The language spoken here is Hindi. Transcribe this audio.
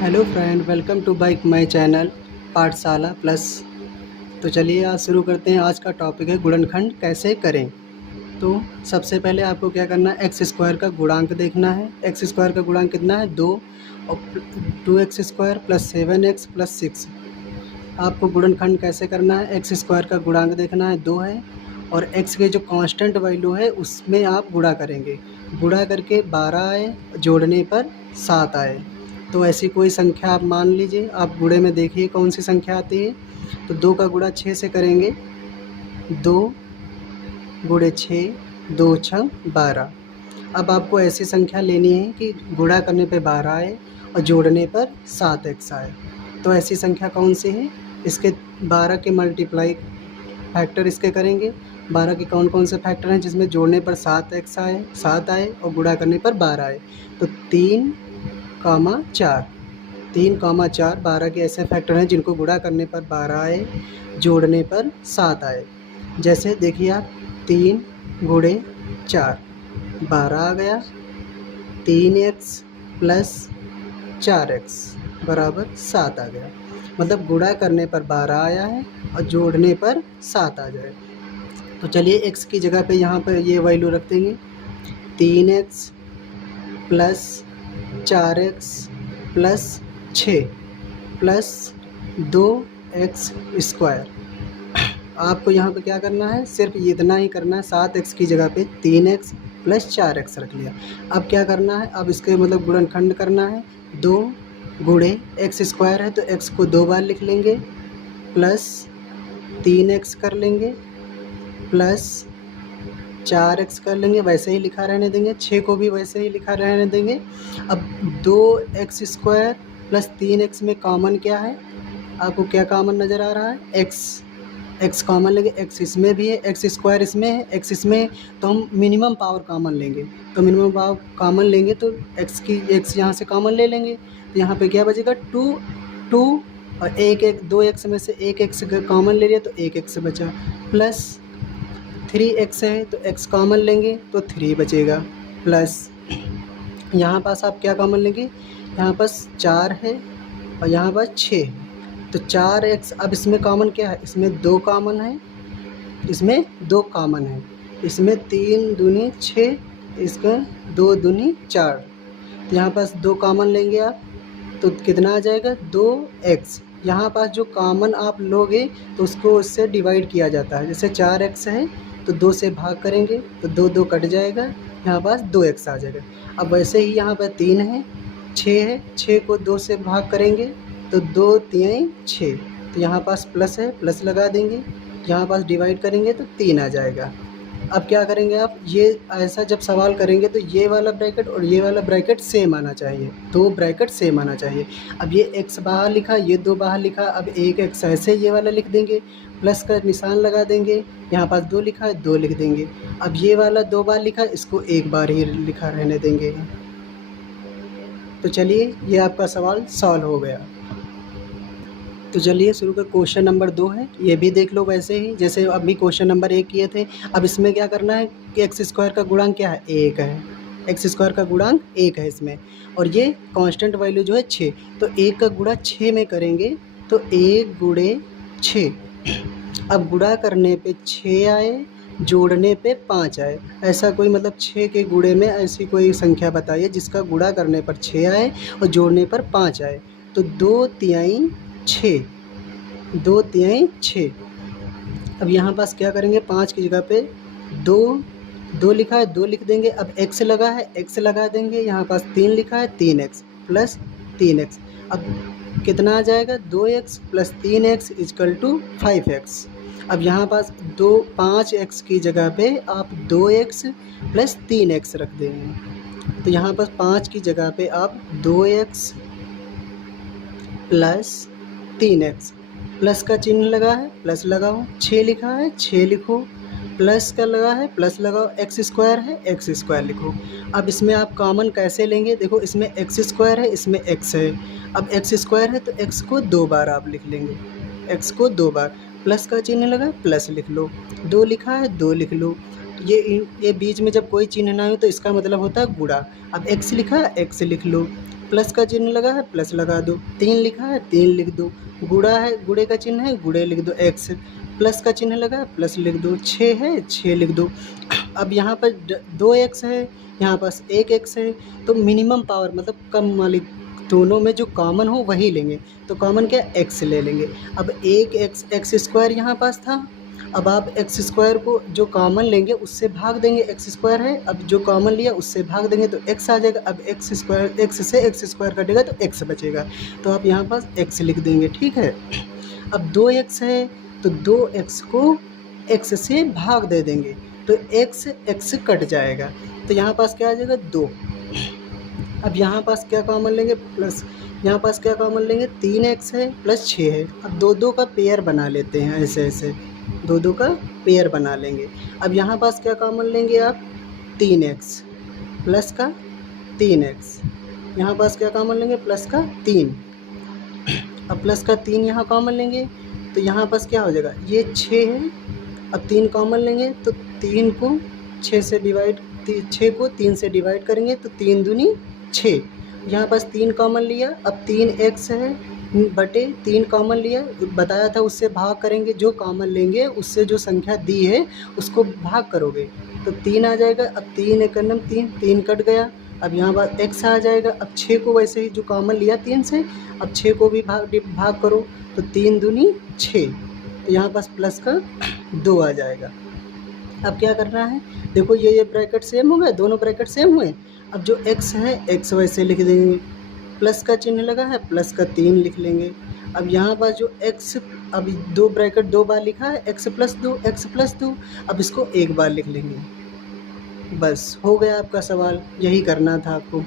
Hello friend, welcome to bike my channel Pathshala plus. तो चलिए आज शुरू करते हैं। आज का टॉपिक है गुणनखंड कैसे करें। तो सबसे पहले आपको क्या करना है, एक्स स्क्वायर का गुणांक देखना है। एक्स स्क्वायर का गुणांक कितना है, 2, और 2x square plus 7x plus 6। आपको गुणनखंड कैसे करना है, एक्स स्क्वायर का गुणांक देखना है 2 है, और x के जो कांस्टेंट वैल्यू है उसमें आप गुणा करेंगे। गुणा करके 12 आए, जोड़ने पर 7 आए। तो ऐसी कोई संख्या आप मान लीजिए, आप गुणे में देखिए कौन सी संख्या आती है। तो 2 का गुणा 6 से करेंगे, 2 गुणे 6, 2 छः 12। अब आपको ऐसी संख्या लेनी है कि गुणा करने पे 12 आए और जोड़ने पर 7x आए। तो ऐसी संख्या कौन सी है, इसके 12 के मल्टीप्लाई फैक्टर इसके करेंगे। 12 के कौन कौन से फैक्टर हैं जिसमें जोड़ने पर 7x आए, 7 आए, और गुणा करने पर 12 आए। तो 3, 4, 3, 4 12 के ऐसे फैक्टर हैं जिनको गुणा करने पर 12 आए, जोड़ने पर 7 आए। जैसे देखिए आप, 3 गुणे 4 12 आ गया, 3x प्लस 4x बराबर 7 आ गया। मतलब गुणा करने पर 12 आया है और जोड़ने पर 7 आ जाए। तो चलिए x की जगह पे यहाँ पर ये वैल्यू रख देंगे, 3x plus 4x plus 6 plus 2x square. आपको यहाँ पे क्या करना है, सिर्फ इतना ही करना है। 7x की जगह पे 3x प्लस 4x रख लिया। अब क्या करना है, अब इसके मतलब गुणनखंड करना है। 2 गुणे x स्क्वायर है तो x को 2 बार लिख लेंगे, प्लस 3x कर लेंगे, प्लस 4x कर लेंगे, वैसे ही लिखा रहने देंगे। 6 को भी वैसे ही लिखा रहने देंगे। अब 2x स्क्वायर प्लस 3x में कॉमन क्या है, आपको क्या कॉमन नज़र आ रहा है, x कॉमन लेंगे। x इसमें भी है, x स्क्वायर इसमें है, x इसमें है, तो हम मिनिमम पावर कॉमन लेंगे। तो मिनिमम पावर कॉमन लेंगे तो x यहाँ से कॉमन ले लेंगे। तो यहाँ पे क्या बचेगा, 2 और 2x में से 1x कॉमन ले लिया तो 1x बचा, प्लस 3x है तो x कॉमन लेंगे तो 3 बचेगा, प्लस यहाँ पास आप क्या कॉमन लेंगे, यहाँ पास 4 है और यहाँ पास 6 है तो 4x। अब इसमें कॉमन क्या है, इसमें 2 कॉमन है, इसमें 2 कॉमन है, इसमें 3 दूनी 6, इसका 2 दूनी 4। तो यहाँ पास 2 कॉमन लेंगे आप तो कितना आ जाएगा, 2x। यहाँ पास जो कॉमन आप लोगे तो उसको उससे डिवाइड किया जाता है। जैसे 4x है तो 2 से भाग करेंगे तो 2 कट जाएगा, यहाँ पास 2x आ जाएगा। अब वैसे ही यहाँ पर 3 है, 6 है, 6 को 2 से भाग करेंगे तो 2 3 6, तो यहाँ पास प्लस है, प्लस लगा देंगे, यहाँ पास डिवाइड करेंगे तो 3 आ जाएगा। अब क्या करेंगे आप, ये ऐसा जब सवाल करेंगे तो ये वाला ब्रैकेट और ये वाला ब्रैकेट सेम आना चाहिए, 2 ब्रैकेट सेम आना चाहिए। अब ये x बाहर लिखा, ये 2 बाहर लिखा, अब 1x ऐसे ये वाला लिख देंगे, प्लस का निशान लगा देंगे, यहाँ पास 2 लिखा है 2 लिख देंगे। अब ये वाला 2 बार लिखा, इसको 1 बार ही लिखा रहने देंगे। तो चलिए ये आपका सवाल सॉल्व हो गया। तो चलिए शुरू कर, क्वेश्चन नंबर 2 है, ये भी देख लो वैसे ही जैसे अभी क्वेश्चन नंबर 1 किए थे। अब इसमें क्या करना है कि एक्स स्क्वायर का गुणांक क्या है, 1 है। एक्स स्क्वायर का गुणांक 1 है इसमें, और ये कांस्टेंट वैल्यू जो है 6। तो 1 का गुणा 6 में करेंगे तो 1 गुणे 6। अब गुणा करने पे 6 आए, जोड़ने पे 5 आए। ऐसा कोई मतलब 6 के गुणे में ऐसी कोई संख्या बताइए जिसका गुणा करने पर 6 आए और जोड़ने पर 5 आए। तो 2 तिहाई 6, 2 तिहाई 6। अब यहाँ पास क्या करेंगे, 5 की जगह पे 2 लिखा है 2 लिख देंगे। अब x लगा है x लगा देंगे, यहाँ पास 3 लिखा है 3x प्लस 3x। अब कितना आ जाएगा, 2x plus 3x equal to 5x। अब यहाँ पास 5x की जगह पे आप 2x प्लस 3x रख देंगे। तो यहाँ पास 5 की जगह पे आप 2x प्लस 3x, प्लस का चिन्ह लगा है प्लस लगाओ, 6 लिखा है 6 लिखो, प्लस का लगा है प्लस लगाओ, एक्स स्क्वायर है एक्स स्क्वायर लिखो। अब इसमें आप कॉमन कैसे लेंगे, देखो इसमें एक्स स्क्वायर है इसमें एक्स है। अब एक्स स्क्वायर है तो एक्स को 2 बार आप लिख लेंगे, एक्स को 2 बार, प्लस का चिन्ह लगा प्लस लिख लो, 2 लिखा है 2 लिख लो। ये बीच में जब कोई चिन्ह ना हो तो इसका मतलब होता है गुणा। अब x लिखा है x लिख लो, प्लस का चिन्ह लगा है प्लस लगा दो, 3 लिखा है 3 लिख दो, गुणा है गुणे का चिन्ह है गुणे लिख दो x, प्लस का चिन्ह लगा है प्लस लिख दो, 6 है 6 लिख दो। अब यहाँ पर 2x है, यहाँ पास 1x है, तो मिनिमम पावर मतलब कम वाली दोनों में जो कॉमन हो वही लेंगे, तो कॉमन क्या x ले लेंगे। अब 1x एक्स स्क्वायर यहाँ पास था, अब आप एक्स स्क्वायर को जो कॉमन लेंगे उससे भाग देंगे, एक्स स्क्वायर है, अब जो कॉमन लिया उससे भाग देंगे तो एक्स आ जाएगा। अब एक्स स्क्वायर, एक्स से एक्स स्क्वायर कटेगा तो एक्स बचेगा, तो आप यहाँ पास एक्स लिख देंगे, ठीक है। अब 2x है तो 2x को x से भाग दे देंगे तो x कट जाएगा, तो यहाँ पास क्या आ जाएगा 2। अब यहाँ पास क्या कॉमन लेंगे प्लस, यहाँ पास क्या कॉमन लेंगे 3x है प्लस 6 है। अब 2 का पेयर बना लेते हैं, ऐसे ऐसे 2 का पेयर बना लेंगे। अब यहाँ पास क्या कॉमन लेंगे आप 3x प्लस का 3x, यहाँ पास क्या कॉमन लेंगे प्लस का 3। अब प्लस का 3 यहाँ कॉमन लेंगे तो यहाँ पास क्या हो जाएगा, ये 6 है, अब 3 कॉमन लेंगे तो 3 को 6 से डिवाइड, 6 को 3 से डिवाइड करेंगे तो 3 दूनी 6, यहाँ पास 3 कॉमन लिया। अब 3x है बटे 3 कॉमन लिया, बताया था उससे भाग करेंगे, जो कॉमन लेंगे उससे जो संख्या दी है उसको भाग करोगे तो 3 आ जाएगा। अब 3 एक नम 3 कट गया, अब यहाँ पर x आ जाएगा। अब 6 को वैसे ही जो कॉमन लिया 3 से, अब 6 को भी भाग करो तो 3 दूनी 6, तो यहाँ पास प्लस का 2 आ जाएगा। अब क्या करना है, देखो ये ब्रैकेट सेम हो गए, दोनों ब्रैकेट सेम हुए। अब जो x है x वैसे लिख देंगे, प्लस का चिन्ह लगा है प्लस का 3 लिख लेंगे। अब यहाँ पर जो x, अब 2 ब्रैकेट 2 बार लिखा है x प्लस 2, अब इसको एक बार लिख लेंगे। बस हो गया आपका सवाल, यही करना था आपको।